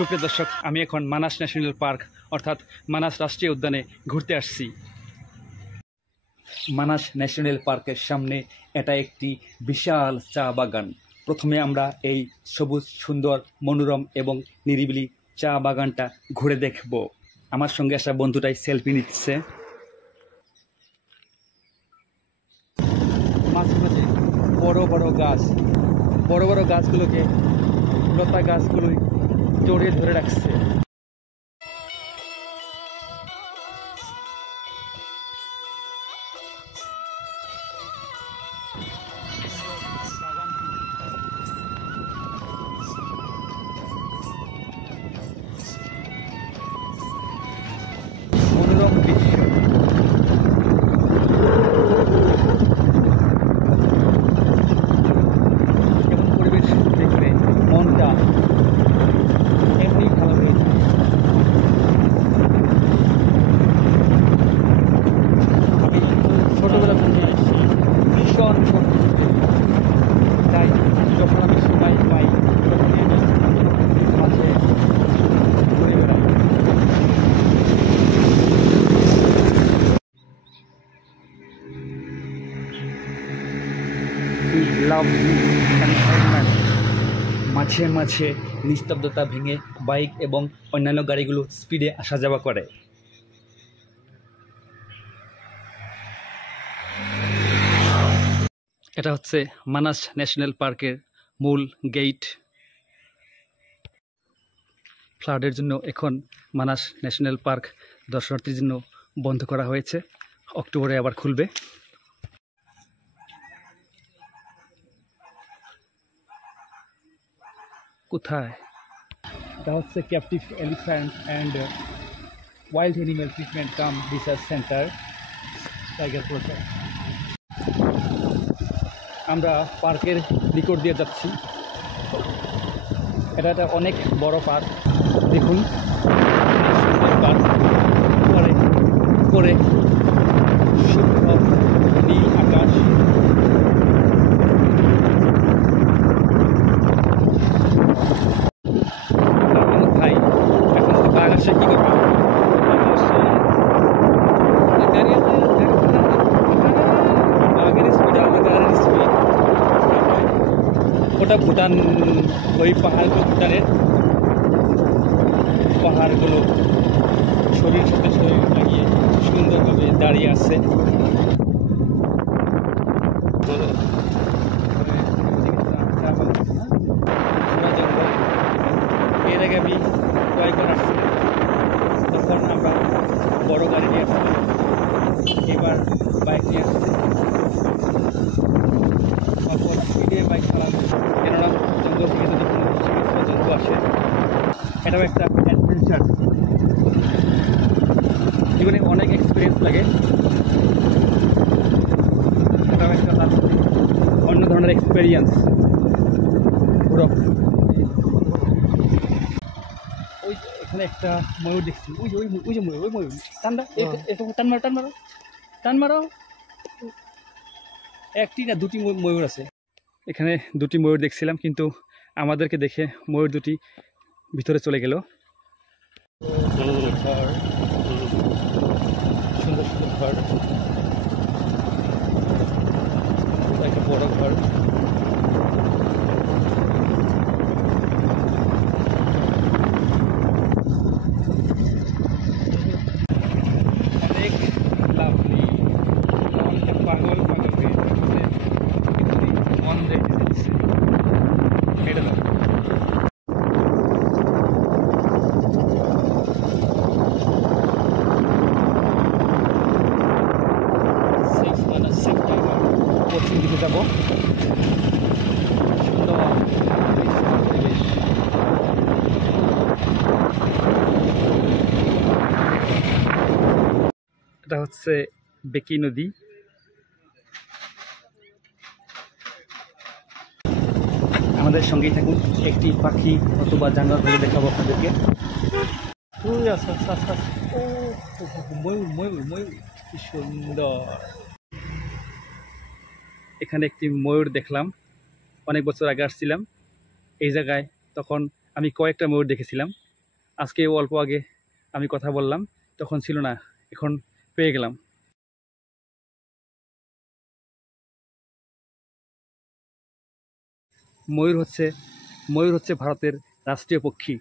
সুপ্রিয় দর্শক, আমি এখন মানাস ন্যাশনাল পার্ক অর্থাৎ মানাস রাষ্ট্রীয় উদ্যানে ঘুরতে আসছি। মানাস ন্যাশনাল পার্কের সামনে এটা একটি বিশাল চা বাগান। প্রথমে আমরা এই সবুজ সুন্দর মনোরম এবং নিরিবিলি চা বাগানটা ঘুরে দেখব। আমার সঙ্গে আসা বন্ধুটাই সেলফি নিচ্ছে। মাঝে মাঝে বড় বড় গাছ, বড় বড় গাছগুলোকে লতা গাছগুলোই জড়িয়ে ধরে রাখছে। মনোরম দৃশ্য। এমন পরিবেশ দেখলে মনটা এমনি ভালো হয়ে যায়। আমি ছোটবেলা থেকে ভীষণ তাই যখন আমি সময় পাই তখনই আমি মাঝে ঘুরে বেড়াই। মাঝে মাঝে নিস্তব্ধতা ভেঙে বাইক এবং অন্যান্য গাড়িগুলো স্পিডে আসা যাওয়া করে। এটা হচ্ছে মানাস ন্যাশনাল পার্কের মূল গেট। ফ্লাডের জন্য এখন মানাস ন্যাশনাল পার্ক দর্শনার্থীর জন্য বন্ধ করা হয়েছে। অক্টোবরে আবার খুলবে। কোথায়? এটা হচ্ছে captive elephant and wild animal treatment cum research centre, tiger project. আমরা পার্কের নিকট দিয়ে যাচ্ছি। এটা একটা অনেক বড় পার্ক। দেখুন পার্ক পরে পরে শুভ্র নীল আকাশ। ভাই এখন তো বাঘ আসে কি করবে? বাঘের স্পিড আমার গাড়ির স্পিড। ওটা ভুটান, ওই পাহাড়গুলো ভুটানের পাহাড়গুলো শরীর সাথে শরীর লাগিয়ে সুন্দরভাবে দাঁড়িয়ে আছে। এর আগে আমি কয়েকবার আসছি, তখন আমরা বড় গাড়ি নিয়ে আসছি, এবার বাইক নিয়ে আসছি। তারপর স্পিডে বাইক চালাবো, কেননা জঙ্গল থেকে যদি কোনো জন্তু আসে। এটাও একটা অ্যাডভেঞ্চার। জীবনে অনেক এক্সপিরিয়েন্স লাগে। এটাও একটা অন্য ধরনের এক্সপিরিয়েন্স। পুরো ওই এখানে একটা ময়ূর দেখছি। ওই যে ওই যে ময়ূর, ওই ময়ূর টানটা টান মারো টান মারো টান মারো। একটি না দুটি ময়ূর আছে এখানে। দুটি ময়ূর দেখছিলাম, কিন্তু আমাদেরকে দেখে ময়ূর দুটি ভিতরে চলে গেল। সুন্দর সুন্দর ঘর, একটা বড় ঘর। অনেক লাভলি, পাগল পাগল হয়ে যাচ্ছে, মন রেখে দিচ্ছে। এটা না পশ্চিম দিকে যাবো। সুন্দর পরিবেশ। এটা হচ্ছে বেকি নদী। আমাদের সঙ্গেই থাকুন, একটি পাখি অথবা জানোয়ার ঘুরে দেখাবো আপনাদেরকে। ময়ূর ময়ূর ময়ূর কি সুন্দর। এখানে একটি ময়ূর দেখলাম। অনেক বছর আগে আসছিলাম এই জায়গায়, তখন আমি কয়েকটা ময়ূর দেখেছিলাম। আজকে অল্প আগে আমি কথা বললাম, তখন ছিল না, এখন পেয়ে গেলাম। ময়ূর হচ্ছে ভারতের রাষ্ট্রীয় পক্ষী।